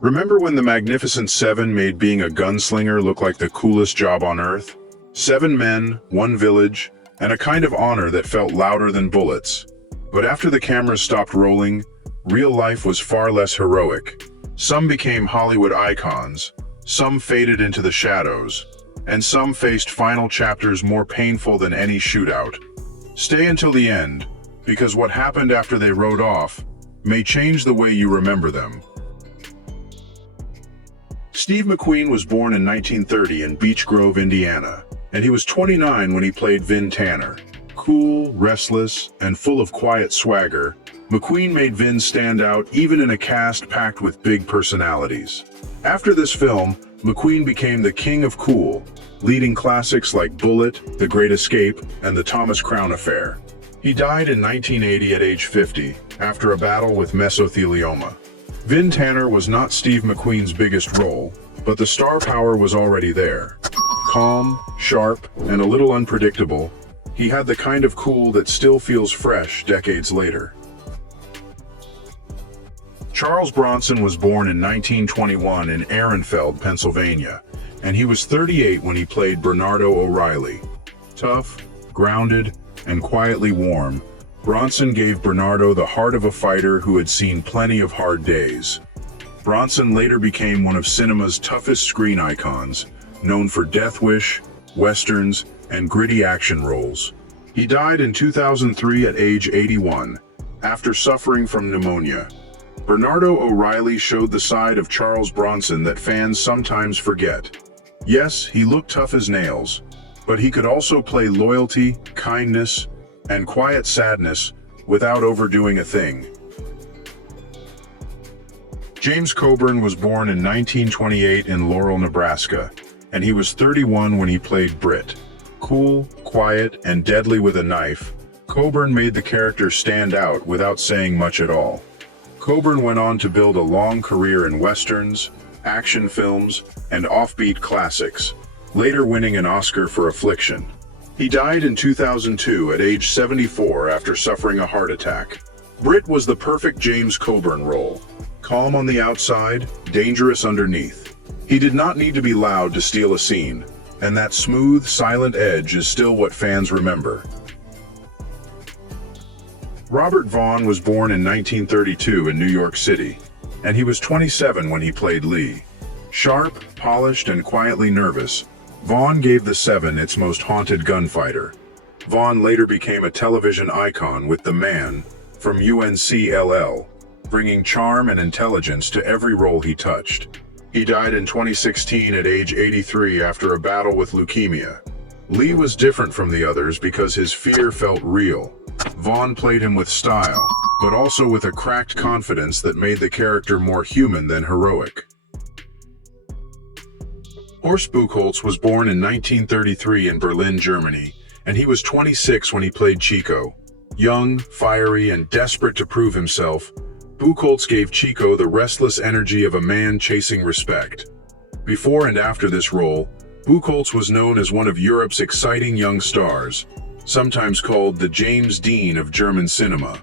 Remember when the Magnificent Seven made being a gunslinger look like the coolest job on earth? 7 men, 1 village, and a kind of honor that felt louder than bullets. But after the cameras stopped rolling, real life was far less heroic. Some became Hollywood icons, some faded into the shadows, and some faced final chapters more painful than any shootout. Stay until the end, because what happened after they rode off may change the way you remember them. Steve McQueen was born in 1930 in Beech Grove, Indiana, and he was 29 when he played Vin Tanner. Cool, restless, and full of quiet swagger, McQueen made Vin stand out even in a cast packed with big personalities. After this film, McQueen became the king of cool, leading classics like Bullitt, The Great Escape, and The Thomas Crown Affair. He died in 1980 at age 50, after a battle with mesothelioma. Vin Tanner was not Steve McQueen's biggest role, but the star power was already there. Calm, sharp, and a little unpredictable, he had the kind of cool that still feels fresh decades later. Charles Bronson was born in 1921 in Ehrenfeld, Pennsylvania, and he was 38 when he played Bernardo O'Reilly. Tough, grounded, and quietly warm, Bronson gave Bernardo the heart of a fighter who had seen plenty of hard days. Bronson later became one of cinema's toughest screen icons, known for Death Wish, westerns, and gritty action roles. He died in 2003 at age 81, after suffering from pneumonia. Bernardo O'Reilly showed the side of Charles Bronson that fans sometimes forget. Yes, he looked tough as nails, but he could also play loyalty, kindness, and quiet sadness without overdoing a thing. James Coburn was born in 1928 in Laurel, Nebraska, and he was 31 when he played Britt. Cool, quiet, and deadly with a knife, Coburn made the character stand out without saying much at all. Coburn went on to build a long career in westerns, action films, and offbeat classics, later winning an Oscar for Affliction. He died in 2002 at age 74 after suffering a heart attack. Britt was the perfect James Coburn role. Calm on the outside, dangerous underneath. He did not need to be loud to steal a scene, and that smooth, silent edge is still what fans remember. Robert Vaughn was born in 1932 in New York City, and he was 27 when he played Lee. Sharp, polished, and quietly nervous, Vaughn gave the Seven its most haunted gunfighter. Vaughn later became a television icon with The Man from UNCLL, bringing charm and intelligence to every role he touched. He died in 2016 at age 83 after a battle with leukemia. Lee was different from the others because his fear felt real. Vaughn played him with style, but also with a cracked confidence that made the character more human than heroic. Horst Buchholz was born in 1933 in Berlin, Germany, and he was 26 when he played Chico. Young, fiery, and desperate to prove himself, Buchholz gave Chico the restless energy of a man chasing respect. Before and after this role, Buchholz was known as one of Europe's exciting young stars, sometimes called the James Dean of German cinema.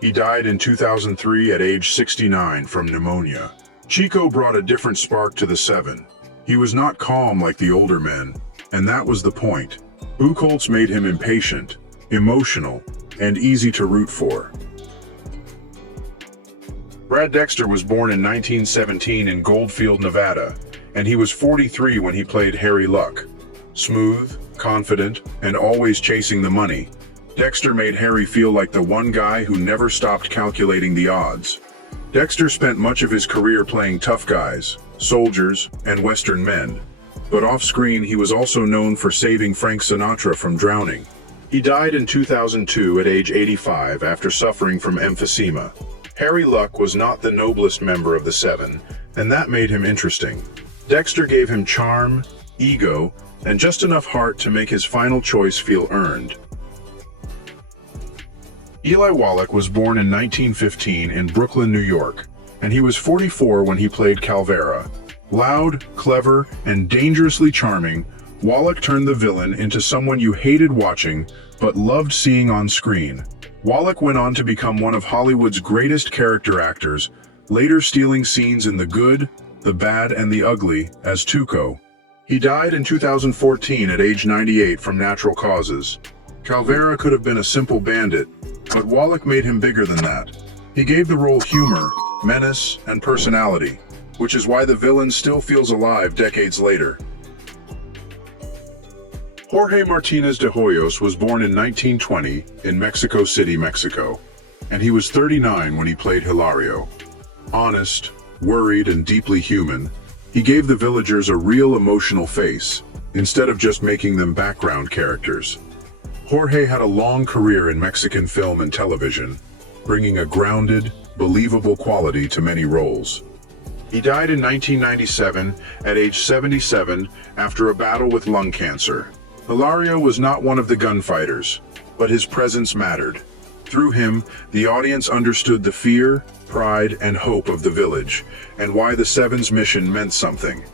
He died in 2003 at age 69 from pneumonia. Chico brought a different spark to the Seven. He was not calm like the older men, and that was the point. Buchholz made him impatient, emotional, and easy to root for. Brad Dexter was born in 1917 in Goldfield, Nevada, and he was 43 when he played Harry Luck. Smooth, confident, and always chasing the money, Dexter made Harry feel like the one guy who never stopped calculating the odds. Dexter spent much of his career playing tough guys, soldiers, and Western men, but off-screen he was also known for saving Frank Sinatra from drowning. He died in 2002 at age 85 after suffering from emphysema. Harry Luck was not the noblest member of the Seven, and that made him interesting. Dexter gave him charm, ego, and just enough heart to make his final choice feel earned. Eli Wallach was born in 1915 in Brooklyn, New York, and he was 44 when he played Calvera. Loud, clever, and dangerously charming, Wallach turned the villain into someone you hated watching but loved seeing on screen. Wallach went on to become one of Hollywood's greatest character actors, later stealing scenes in The Good, The Bad, and the Ugly as Tuco. He died in 2014 at age 98 from natural causes. Calvera could have been a simple bandit, but Wallach made him bigger than that. He gave the role humor, menace, and personality, which is why the villain still feels alive decades later. Jorge Martinez de Hoyos was born in 1920 in Mexico City, Mexico, and he was 39 when he played Hilario. Honest, worried, and deeply human, he gave the villagers a real emotional face, instead of just making them background characters. Jorge had a long career in Mexican film and television, bringing a grounded, believable quality to many roles. He died in 1997 at age 77 after a battle with lung cancer. Hilario was not one of the gunfighters, but his presence mattered. Through him, the audience understood the fear, pride, and hope of the village, and why the Seven's mission meant something.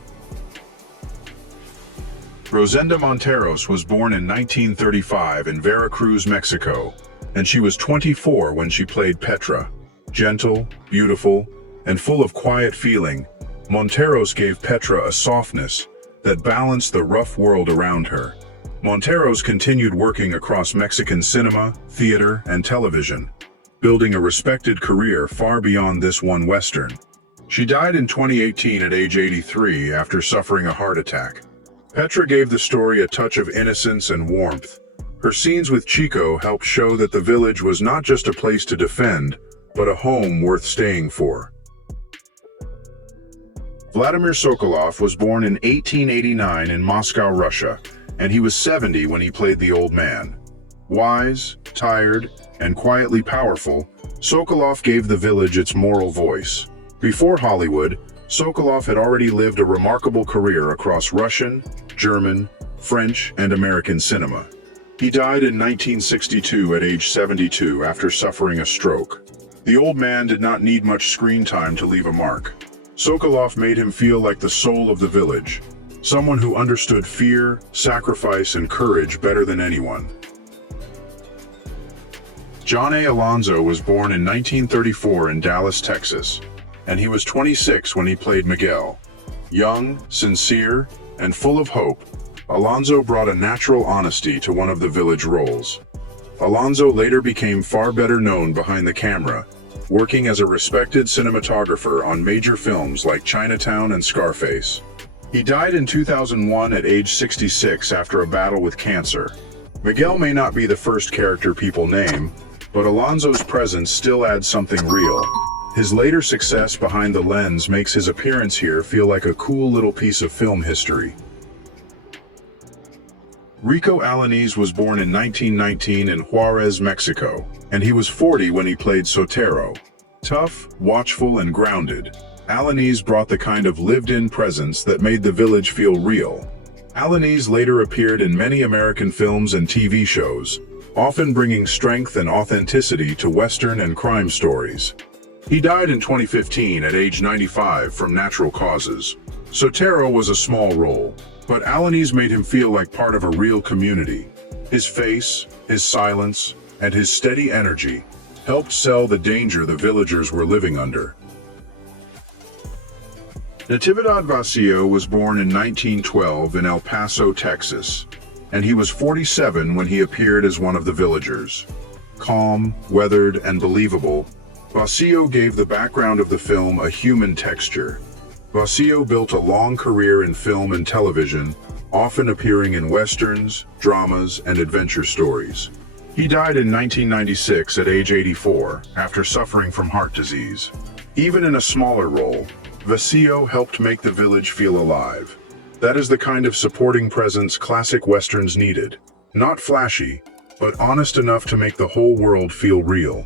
Rosenda Monteros was born in 1935 in Veracruz, Mexico, and she was 24 when she played Petra. Gentle, beautiful, and full of quiet feeling, Monteros gave Petra a softness that balanced the rough world around her. Monteros continued working across Mexican cinema, theater, and television, building a respected career far beyond this one Western. She died in 2018 at age 83 after suffering a heart attack. Petra gave the story a touch of innocence and warmth. Her scenes with Chico helped show that the village was not just a place to defend, but a home worth staying for. Vladimir Sokolov was born in 1889 in Moscow, Russia, and he was 70 when he played the old man. Wise, tired, and quietly powerful, Sokolov gave the village its moral voice. Before Hollywood, Sokolov had already lived a remarkable career across Russian, German, French, and American cinema. He died in 1962 at age 72 after suffering a stroke. The old man did not need much screen time to leave a mark. Sokolov made him feel like the soul of the village, someone who understood fear, sacrifice, and courage better than anyone. John A. Alonzo was born in 1934 in Dallas, Texas, and he was 26 when he played Miguel. Young, sincere, and full of hope, Alonzo brought a natural honesty to one of the village roles. Alonzo later became far better known behind the camera, working as a respected cinematographer on major films like Chinatown and Scarface. He died in 2001 at age 66 after a battle with cancer. Miguel may not be the first character people name, but Alonzo's presence still adds something real. His later success behind the lens makes his appearance here feel like a cool little piece of film history. Rico Alanis was born in 1919 in Juarez, Mexico, and he was 40 when he played Sotero. Tough, watchful, and grounded, Alanis brought the kind of lived-in presence that made the village feel real. Alanis later appeared in many American films and TV shows, often bringing strength and authenticity to Western and crime stories. He died in 2015 at age 95 from natural causes. Sotero was a small role, but Alanis made him feel like part of a real community. His face, his silence, and his steady energy helped sell the danger the villagers were living under. Natividad Vacío was born in 1912 in El Paso, Texas, and he was 47 when he appeared as one of the villagers. Calm, weathered, and believable, Vacío gave the background of the film a human texture. Vacío built a long career in film and television, often appearing in westerns, dramas, and adventure stories. He died in 1996 at age 84 after suffering from heart disease. Even in a smaller role, Vacío helped make the village feel alive. That is the kind of supporting presence classic westerns needed. Not flashy, but honest enough to make the whole world feel real.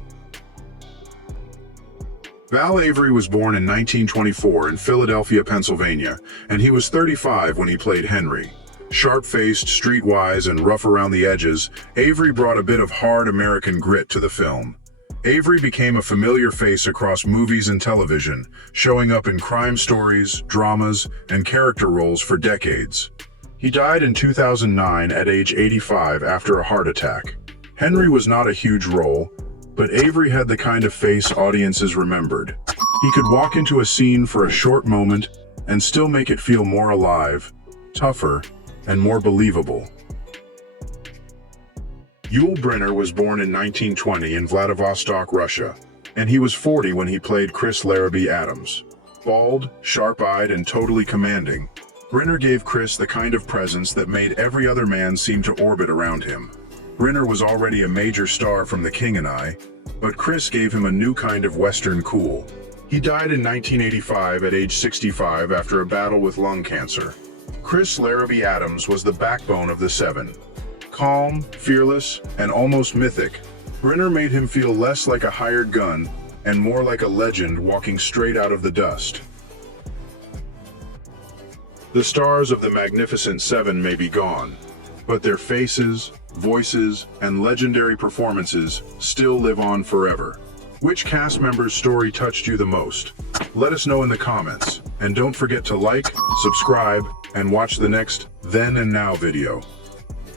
Val Avery was born in 1924 in Philadelphia, Pennsylvania, and he was 35 when he played Henry. Sharp-faced, streetwise, and rough around the edges, Avery brought a bit of hard American grit to the film. Avery became a familiar face across movies and television, showing up in crime stories, dramas, and character roles for decades. He died in 2009 at age 85 after a heart attack. Henry was not a huge role, but Avery had the kind of face audiences remembered. He could walk into a scene for a short moment and still make it feel more alive, tougher, and more believable. Yul Brynner was born in 1920 in Vladivostok, Russia, and he was 40 when he played Chris Larrabee Adams. Bald, sharp-eyed, and totally commanding, Brynner gave Chris the kind of presence that made every other man seem to orbit around him. Brynner was already a major star from The King and I, but Chris gave him a new kind of Western cool. He died in 1985 at age 65 after a battle with lung cancer. Chris Larrabee Adams was the backbone of the Seven. Calm, fearless, and almost mythic, Brynner made him feel less like a hired gun and more like a legend walking straight out of the dust. The stars of the Magnificent Seven may be gone, but their faces, voices, and legendary performances still live on forever. Which cast member's story touched you the most? Let us know in the comments, and don't forget to like, subscribe, and watch the next Then and Now video.